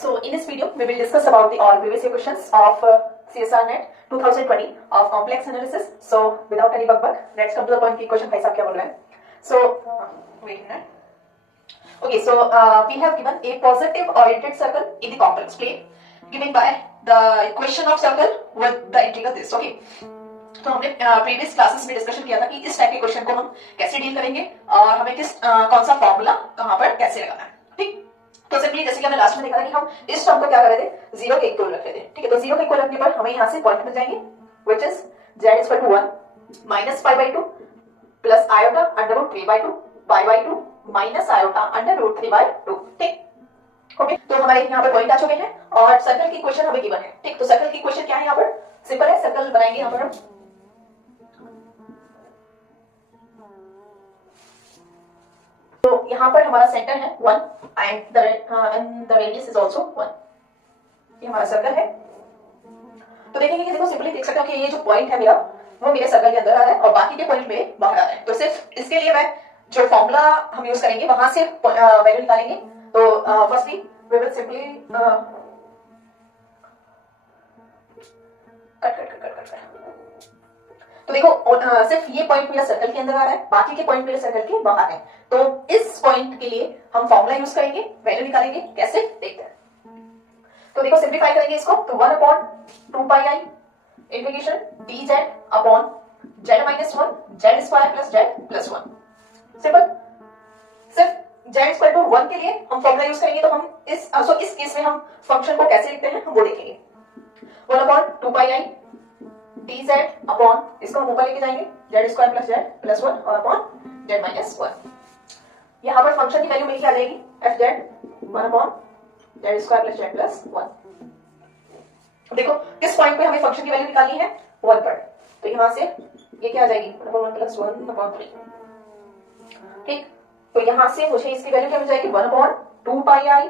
So in this video, we will discuss about the all previous year questions of CSR Net 2020 of complex analysis. So without any bug, let's come to the point. की question भाई साहब क्या बोल रहे हैं? So wait a minute. Okay, so we have given a positive oriented circle in the complex plane, given by the equation of circle with the integral this. Okay. तो हमने previous classes में discussion किया था कि इस type के question को हम कैसे डील करेंगे और हमें किस कौन सा फॉर्मूला कहां पर कैसे लगाना है. ठीक, तो सिंपली जैसे कि हमने लास्ट में देखा था कि हम इस टर्म को क्या कर रहे थे, जीरो के इक्वल रख रहे थे. ठीक है, तो जीरो के इक्वल रखने पर हमें यहाँ से पॉइंट मिल जाएंगे which is z equal to 1 minus pi by 2 plus iota under root 3 by 2 pi by 2 minus iota under root 3 by 2. ठीक, ओके, तो हमारे यहाँ पर पॉइंट आ चुके हैं और सर्कल की इक्वेशन हमें गिवन है. ठीक, तो सर्कल की इक्वेशन क्या है, यहाँ पर सिंपल है, सर्कल बनाएंगे यहाँ पर हम. तो यहाँ पर हमारा सेंटर है 1 and the radius is also 1. ये हमारा सर्कल है. तो देखेंगे कि देखो सिंपली देख सकते हो कि ये जो पॉइंट है मेरा वो मेरे सर्कल के अंदर आ रहा है और बाकी के पॉइंट मेरे बाहर आ रहे हैं. तो सिर्फ इसके लिए मैं जो फॉर्मूला हम यूज करेंगे वहां से वैल्यू निकालेंगे. तो firstly we will simply cut. तो देखो सिर्फ ये पॉइंट मेरा सर्कल के अंदर आ रहा है, बाकी के पॉइंट मेरे सर्कल के बाहर है. तो इस पॉइंट के लिए हम फॉर्मूला यूज करेंगे, वैल्यू निकालेंगे. कैसे देखते हैं. तो देखो सिंप्लीफाई करेंगे इसको. तो 1 upon 2 pi i integration dz upon z minus 1 z square plus z plus 1. Simple. सिर्फ z इक्वल टू 1 के लिए हम फॉर्मूला यूज करेंगे. तो हम इस केस में हम फंक्शन को कैसे लिखते हैं हम वो देखेंगे. 1 अपॉन 2 पाई आई dz अपॉन इसको हम ऊपर लेके जाएंगे z square plus z plus 1 और अपॉन z माइनस 1. यहाँ पर फंक्शन की वैल्यू मेरी क्या जाएगी, fz 1 upon z square plus z plus 1. देखो किस पॉइंट पे हमें फंक्शन की वैल्यू निकालनी है, 1 पर. तो यहाँ से ये क्या आ जाएगी 1 प्लस 1 अपॉन 3. ठीक, तो यहाँ से मुझे इसकी वैल्यू क्या मिल जाएगी 1 अपॉन 2 पाई आई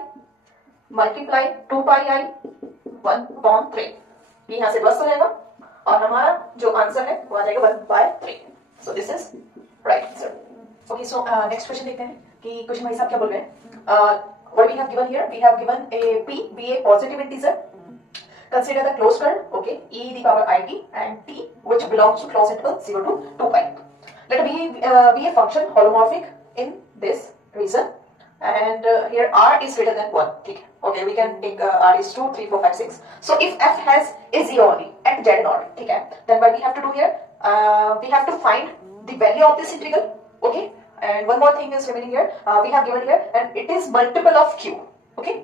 मल्टीप्लाई 2 पाई आई 1 अपॉन 3. ये यहाँ से प्लस हो जाएगा और हमारा जो आंसर है वो आ जाएगा 1/3. So this is right answer. Okay, so next question देखते हैं कि क्वेश्चन भाई साहब क्या बोल रहे हैं. What we have given here, we have given a p be a positive integer. Consider the closed curve, okay, e the power it and t which belongs to closed interval 0 to 2 pi. Let b be a function holomorphic in this region and here r is greater than 1. ठीक है, okay, we can take r is 2 3 4 5 6. So if f has a 0 only at z naught, ठीक है, then what we have to do here, we have to find the value of this integral. Okay, and one more thing is remaining here, we have given here and it is multiple of q. Okay,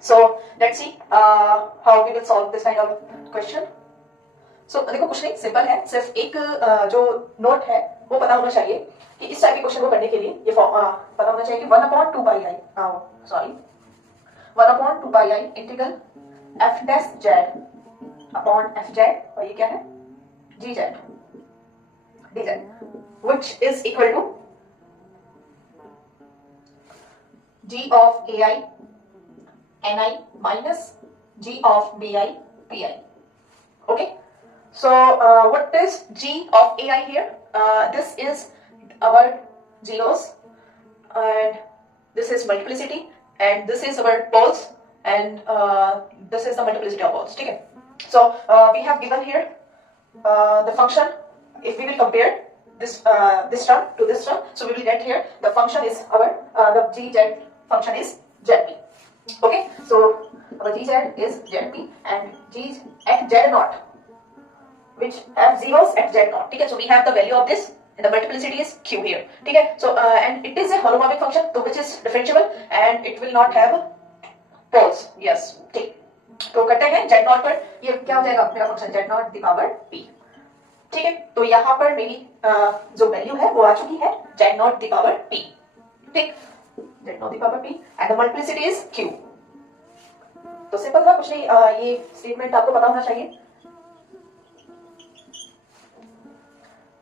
so let's see how we will solve this kind of question. So देखो कुछ नहीं, simple है, सिर्फ एक जो note है वो पता होना चाहिए कि इस टाइप के क्वेश्चन को करने के लिए ये पता होना चाहिए कि 1 अपॉन 2 पाई आई सॉरी 1 अपॉन 2 पाई आई integral f dash z upon f z और ये क्या है g z dz which is equal to g of ai ni minus g of bi pi. Okay, so what is g of ai here? This is our zeros and this is multiplicity and this is our poles and this is the multiplicity of poles. Okay, so we have given here the function. If we will compare this term to this term, so we will get here the function is our the gz function is zp. Okay, so our gz is zp and g at z naught which have zeros at z naught. ठीक है, so we have the value of this and the multiplicity is q here. ठीक है, so and it is a holomorphic function so which is differentiable and it will not have poles. Yes, ठीक, तो करते हैं z naught पर. ये क्या हो जाएगा मेरा function z naught the power p. ठीक है, तो यहाँ पर मेरी जो वैल्यू है वो आ चुकी है z naught the power p. ठीक, z naught the power p and the multiplicity is q. तो सिंपल था, कुछ नहीं, ये स्टेटमेंट आपको पता होना चाहिए.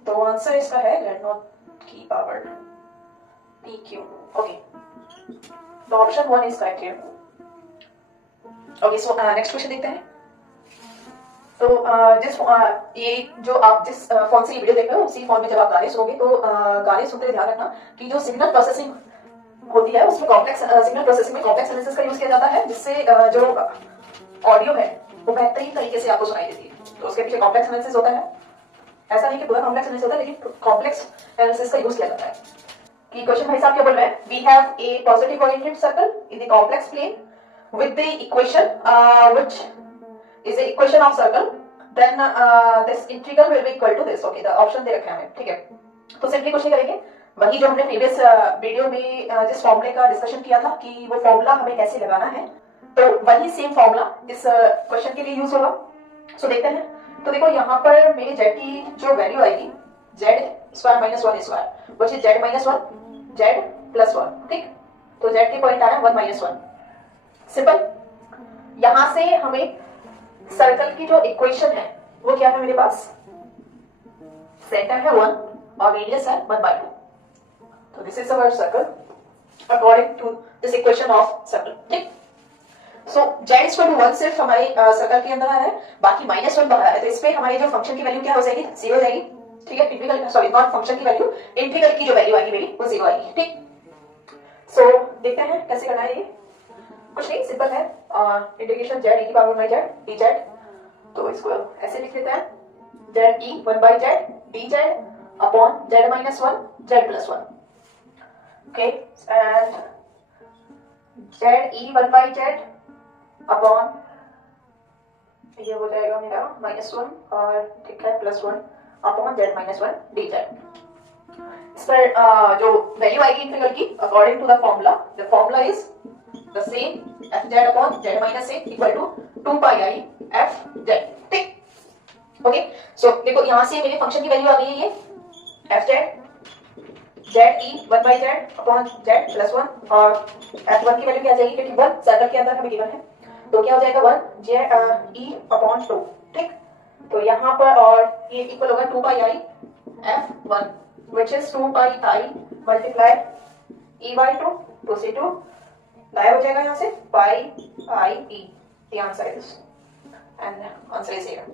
तो आंसर इसका है z naught की पावर pq. ओके, तो option 1 is correct here. Okay, so next question देखते हैं. तो ये जो आप जिस फोन से ये वीडियो देख रहे हो उसी फोन में जब आप गाने सुनोगे तो गाने सुनते हुए ध्यान रखना कि जो सिग्नल प्रोसेसिंग होती है उसमें कॉम्प्लेक्स सिग्नल प्रोसेसिंग में कॉम्प्लेक्स एनालिसिस का यूज किया जाता है, जिससे जो ऑडियो है वो बेहतरीन तरीके से आपको सुनाई देती है। तो उसके पीछे कॉम्प्लेक्स एनालिसिस होता है। ऐसा नहीं कि पूरा कॉम्प्लेक्स एनालिसिस होता है, लेकिन कॉम्प्लेक्स एनालिसिस का यूज किया जाता है। कि क्वेश्चन भाई साहब क्या बोल रहे हैं, we have a positive oriented circle in the complex plane with the equation which is the equation of circle, then this integral will be equal to this. Okay, the option दे रखे हैं हमें, ठीक है। तो सिंपली कुछ नहीं करेंगे, वही जो हमने प्रीवियस वीडियो में जिस फॉर्मूले का डिस्कशन किया था कि वो फॉर्मूला हमें कैसे लगाना है, तो वही सेम फॉर्मूला इस क्वेश्चन के लिए यूज होगा। सो देखते हैं। तो देखो यहाँ पर मेरी z की जो वैल्यू आएगी z square minus 1 square, which is z minus 1 z plus 1, ठीक। तो z के पॉइंट आ रहा है 1 माइनस 1। सिंपल। यहां से हमें सर्कल की जो इक्वेशन है वो क्या है मेरे पास, सेंटर है 1 और रेडियस है 1/2। तो this is our circle according to this equation of circle, ठीक। सो z इक्वल टू 1 सिर्फ हमारे सर्कल के अंदर है, बाकी -1 बाहर है। तो इस पे हमारी जो फंक्शन की वैल्यू क्या हो जाएगी, 0 हो जाएगी, ठीक है। इंटीग्रल सॉरी नॉट फंक्शन की वैल्यू, इंटीग्रल की जो वैल्यू आएगी मेरी वो 0 आएगी, ठीक। सो देखते हैं कैसे करना है ये। कुछ नहीं, सिंपल है। इंटीग्रेशन z e की पावर z dz, तो इसको ऐसे लिख लेते हैं, z e 1/z dz upon z minus 1 z plus 1, okay. And z e 1/z upon ये हो जाएगा मेरा -1 और ठीक है +1 अपॉन z माइनस 1 dz। इस पर जो वैल्यू आएगी इंटीग्रल की according to the formula is the same fz upon z minus a equal to 2 pi I fz, ठीक। ओके, सो देखो यहां से मेरे फंक्शन की वैल्यू आ गई है ये fz z e 1/z upon z plus 1 और f1 की वैल्यू क्या आ जाएगी, क्योंकि 1 सर्कल के अंदर हमें गिवन है, तो क्या हो जाएगा 1 z e upon 2, ठीक। तो यहाँ पर और ये इक्वल होगा 2 pi I f1 which is 2 pi I multiply e by 2, 2 से 2 गायब हो जाएगा यहाँ से, pi i e. The answer is and answer is here.